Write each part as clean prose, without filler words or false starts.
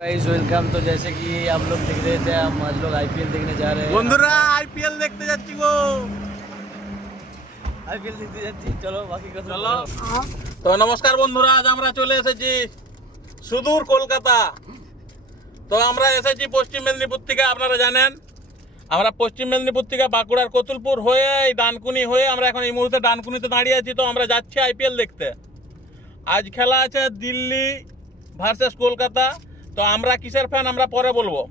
Guys welcome. तो जैसे कि आप लोग देख रहे थे, हम आज लोग आईपीएल देखने जा रहे हैं। বন্ধুরা আইপিএল দেখতে যাচ্ছি গো। आईपीएल देखते যাচ্ছি, চলো বাকি কথা চলো। তো নমস্কার বন্ধুরা, আজ আমরা চলে এসেছি সুদূর কলকাতা। তো আমরা এসেছি পশ্চিম মেদিনীপুর থেকে। আপনারা জানেন আমরা পশ্চিম মেদিনীপুর থেকে বাঁকুড়ার কতুলপুর হয়ে এই ডানকুনি হয়ে আমরা এখন এই মুহূর্তে ডানকুনিতে দাঁড়িয়ে আছি। তো আমরা যাচ্ছি আইপিএল দেখতে। আজ খেলা আছে দিল্লি ভার্সেস কলকাতা। তো আমরা কিসের ফ্যান আমরা পরে বলবো,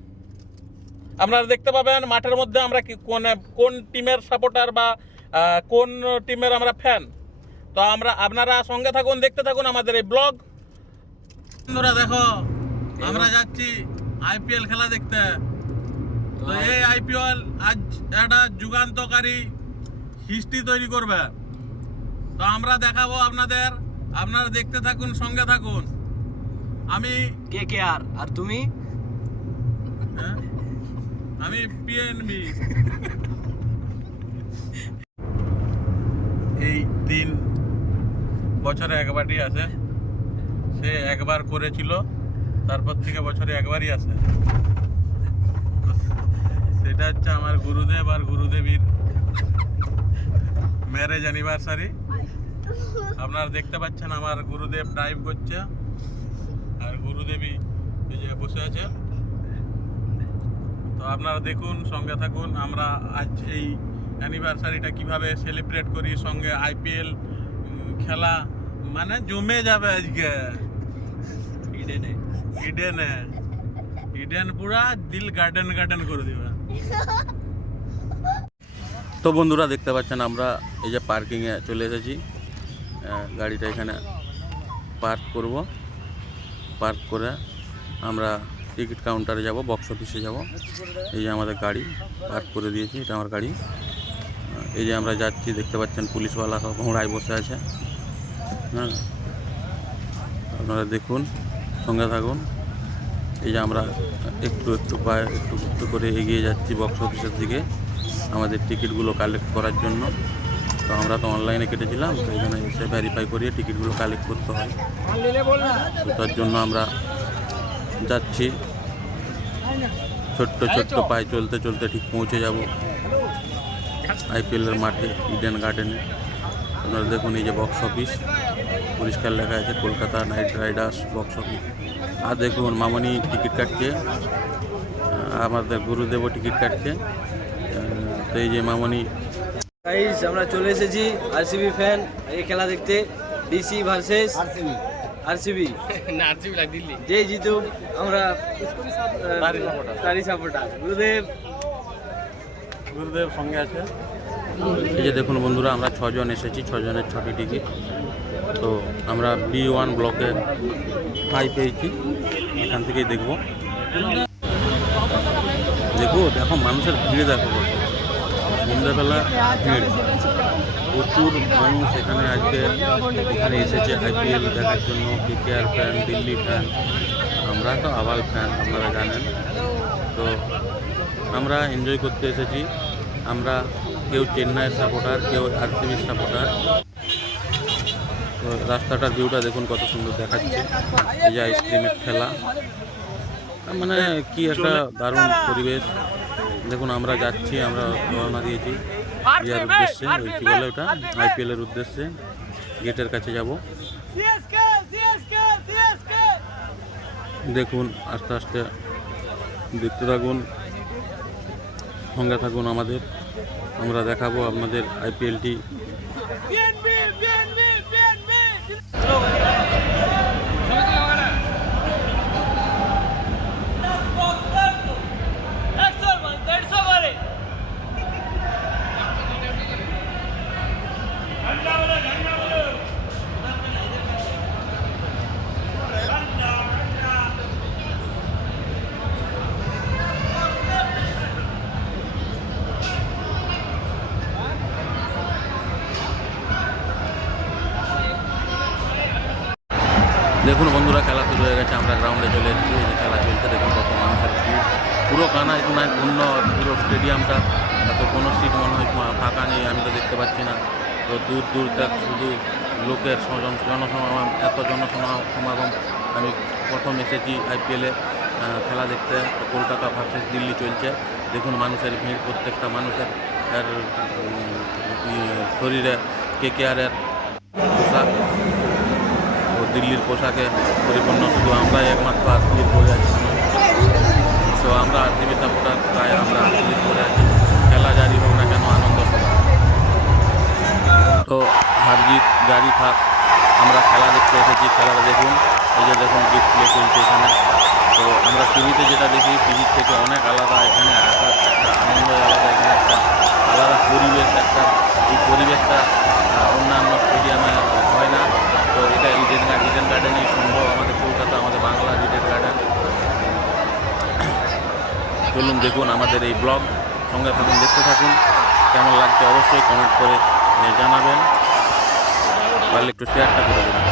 আপনারা দেখতে পাবেন মাঠের মধ্যে আমরা কোন টিমের সাপোর্টার বা কোন টিমের আমরা ফ্যান। তো আপনারা সঙ্গে থাকুন, দেখতে থাকুন আমাদের এই ব্লগ। বন্ধুরা দেখো, আমরা যাচ্ছি আইপিএল খেলা দেখতে। তো এই আইপিএল আজ একটা যুগান্তকারী হিস্ট্রি তৈরি করবে। তো আমরা দেখাবো আপনাদের, আপনারা দেখতে থাকুন, সঙ্গে থাকুন। আমি কেকেআর আর তুমি? আমি পিএনবি। এই দিন বছরে একবারই আসে, সে একবার করেছিল, তারপর থেকে বছরে একবারই আসে। সেটা হচ্ছে আমার গুরুদেব আর গুরুদেবীর ম্যারেজ অ্যানিভার্সারি। আপনারা দেখতে পাচ্ছেন আমার গুরুদেব ড্রাইভ করছে আর গুরুদেবী এই যে বসে আছে। তো আপনারা দেখুন, সঙ্গে থাকুন। আমরা আজ এই অ্যানিভার্সারিটা কিভাবে সেলিব্রেট করি, সঙ্গে আইপিএল খেলা মানে জমে যাবে আজকে ইডেন পুরা দিল গার্ডেন গার্ডেন করে দিবে। তো বন্ধুরা দেখতে পাচ্ছেন আমরা এই যে পার্কিংয়ে চলে এসেছি। গাড়িটা এখানে পার্ক করব। পার্ক করে আমরা টিকিট কাউন্টারে যাব, বক্স অফিসে যাব। এই যে আমাদের গাড়ি পার্ক করে দিয়েছি, এটা আমার গাড়ি। এই যে আমরা যাচ্ছি, দেখতে পাচ্ছেন পুলিশওয়ালা সব ঘোড়ায় বসে আছে। হ্যাঁ, আপনারা দেখুন, সঙ্গে থাকুন। এই যে আমরা একটু পায়ে একটু করে এগিয়ে যাচ্ছি বক্স অফিসের দিকে আমাদের টিকিটগুলো কালেক্ট করার জন্য। তো আমরা তো অনলাইনে কেটেছিলাম, তো এখানে এসে ভেরিফাই করিয়ে টিকিটগুলো কালেক্ট করতে হয়। তো তার জন্য আমরা যাচ্ছি ছোট্ট পায়ে চলতে চলতে ঠিক পৌঁছে যাব আইপিএলের মাঠে, ইডেন গার্ডেনে। আপনারা দেখুন এই যে বক্স অফিস, পরিষ্কার লেখা আছে Kolkata Knight Riders box office. আর দেখুন মামনি টিকিট কাটছে, আমাদের গুরুদেবও টিকিট কাটছে। তো এই যে মামনি। গাইস আমরা চলে এসেছি আরসিবি ফ্যান এই খেলা দেখতে। ডিসি ভার্সেস আরসিবি না, আরসিবি লাগ দিল্লি। যে জিতুক আমরা তারই সাপোর্টার। গুরুদেব সঙ্গে আছে। এই যে দেখুন বন্ধুরা, আমরা 6 জন এসেছি, 6 জনের 6টি টিকিট। তো আমরা B1 ব্লকে ঠাঁই পেয়েছি, এখান থেকেই দেখবো। দেখো মানুষের ভিড় দেখো, সন্ধ্যাবেলা ভিড়, প্রচুর মানুষ এখানে আজকে এখানে এসেছে আইপিএল দেখার জন্য। কেকেআর ফ্যান, দিল্লি ফ্যান, আমরা তো আবাল ফ্যান, আপনারা জানেন। তো আমরা এনজয় করতে এসেছি। আমরা কেউ চেন্নাইয়ের সাপোর্টার, কেউ আরসিবির সাপোর্টার। তো রাস্তাটার ভিউটা দেখুন কত সুন্দর দেখাচ্ছে। এই যে আইসক্রিমের খেলা, মানে কি একটা দারুণ পরিবেশ। দেখুন আমরা যাচ্ছি, আমরা রওনা দিয়েছি ইয়ার উদ্দেশ্যে, ওই কী বলে ওটা, আইপিএলের উদ্দেশ্যে। গেটের কাছে যাব। দেখুন আস্তে আস্তে দেখতে থাকুন, সঙ্গে থাকুন আমাদের। আমরা দেখাবো আপনাদের আইপিএলটি। দেখুন বন্ধুরা, খেলা শুরু হয়ে গেছে, আমরা গ্রাউন্ডে চলে এসেছি। এই যে খেলা চলছে, দেখুন কত মানুষের ভিড়, পুরো কানা কোনায় পূর্ণ পুরো স্টেডিয়ামটা। এত কোনো সিট মনে হয় ফাঁকা নেই, আমি তো দেখতে পাচ্ছি না। তো দূর তক শুধু লোকের জনসমাগম, এত জনসমাগম আমি প্রথম এসেছি আইপিএলে। খেলা দেখতে। কলকাতা ভার্সেস দিল্লি চলছে। দেখুন মানুষের ভিড়, প্রত্যেকটা মানুষের শরীরে KKR-এর পোশাক ও দিল্লির পোশাকে পরিপূর্ণ। শুধু আমরাই একমাত্র RCB পরে আছি। তো আমরা RCB সাপোর্টার, তাই আমরা RCB পরে আছি। খেলা জারি হোক না কেন, আনন্দ সবাই। তো হার জিত জারি থাক, আমরা খেলা দেখতে এসেছি। খেলাটা দেখুন, এই যে দেখুন ডিসপ্লে চলছে এখানে। তো আমরা টিভিতে যেটা দেখি, টিভির থেকে অনেক আলাদা। এখানে আসার একটা আনন্দ আলাদা, এখানে একটা আলাদা পরিবেশ। এই পরিবেশটা অন্যান্য স্টেডিয়ামে হয় না। তো এটা ইডেন গার্ডেনেই সম্ভব, আমাদের কলকাতা, আমাদের বাংলার ইডেন গার্ডেন। চলুন দেখুন আমাদের এই ব্লগ, সঙ্গে থাকুন, দেখতে থাকুন। কেমন লাগছে অবশ্যই কমেন্ট করে জানাবেন, পারলে একটু শেয়ারটা করে দেবেন।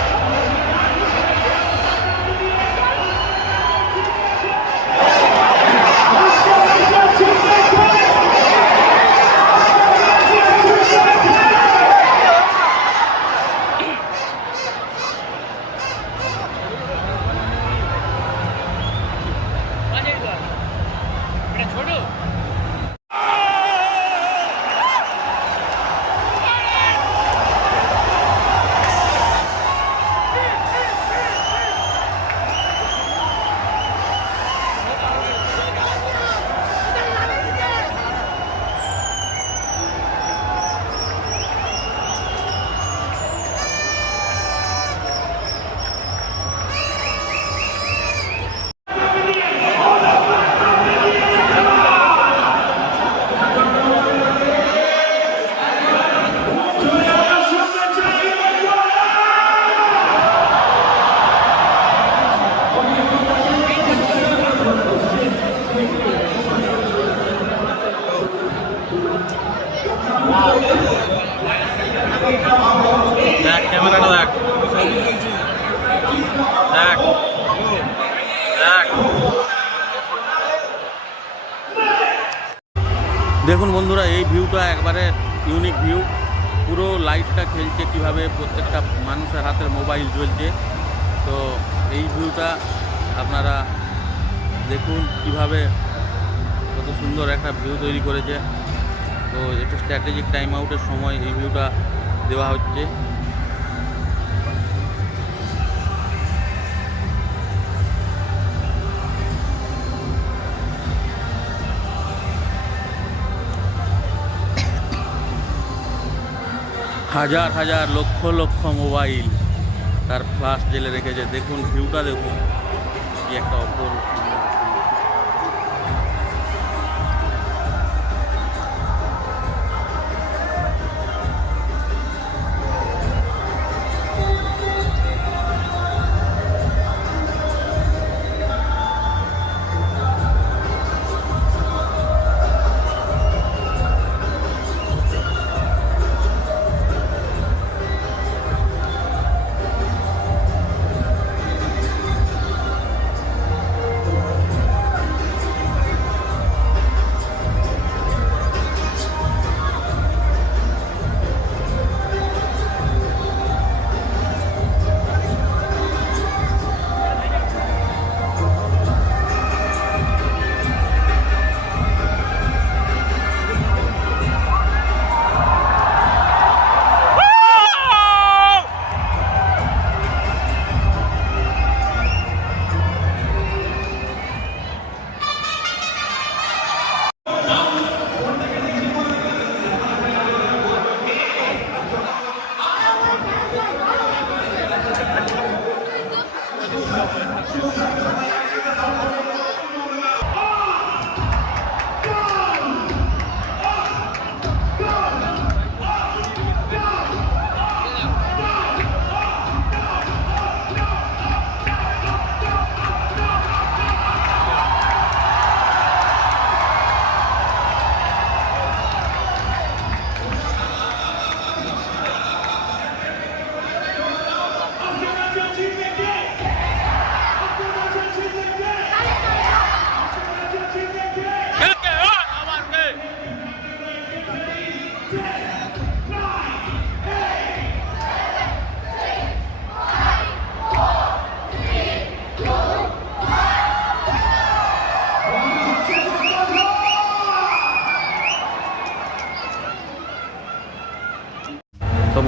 দেখ ক্যামেরাটা, দেখ দেখ দেখ। দেখুন বন্ধুরা, এই ভিউটা একবারে ইউনিক ভিউ। পুরো লাইটটা খেলছে কীভাবে, প্রত্যেকটা মানুষের হাতের মোবাইল জ্বলছে। তো এই ভিউটা আপনারা দেখুন কীভাবে, কত সুন্দর একটা ভিউ তৈরি করেছে। তো এটা স্ট্র্যাটেজিক টাইম আউটের সময় এই ভিউটা দেওয়া হচ্ছে। হাজার হাজার লক্ষ লক্ষ মোবাইল তার ফ্লাশ জেলে রেখেছে। দেখুন ভিউটা, দেখুন কি একটা অপরূপ।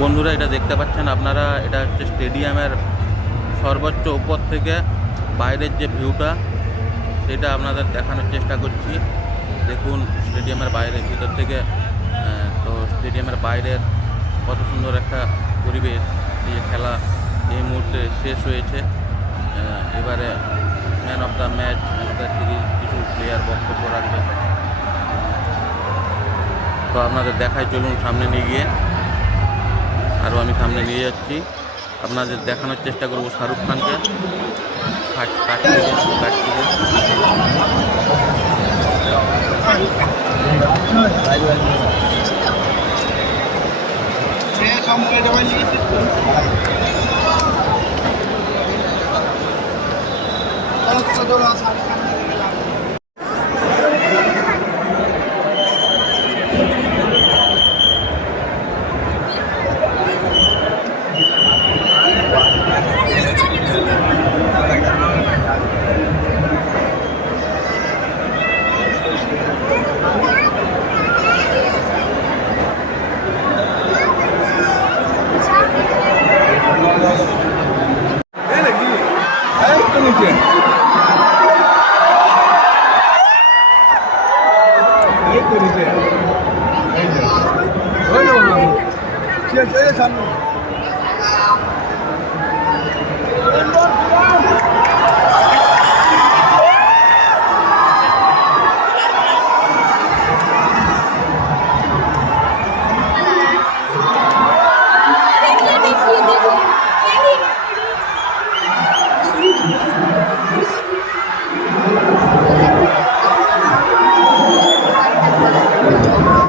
বন্ধুরা এটা দেখতে পাচ্ছেন আপনারা, এটা হচ্ছে স্টেডিয়ামের সর্বোচ্চ উপর থেকে বাইরের যে ভিউটা সেটা আপনাদের দেখানোর চেষ্টা করছি। দেখুন স্টেডিয়ামের বাইরে, ভিতর থেকে তো স্টেডিয়ামের বাইরের কত সুন্দর একটা পরিবেশ। এই খেলা এই মুহূর্তে শেষ হয়েছে। এবারে man of the match, man of the series কিছু প্লেয়ার বক্তব্য রাখবে। তো আপনাদের দেখায়, চলুন সামনে নিয়ে গিয়ে, আরও আমি সামনে নিয়ে যাচ্ছি, আপনাদের দেখানোর চেষ্টা করব শাহরুখ খানকে কাছ থেকে।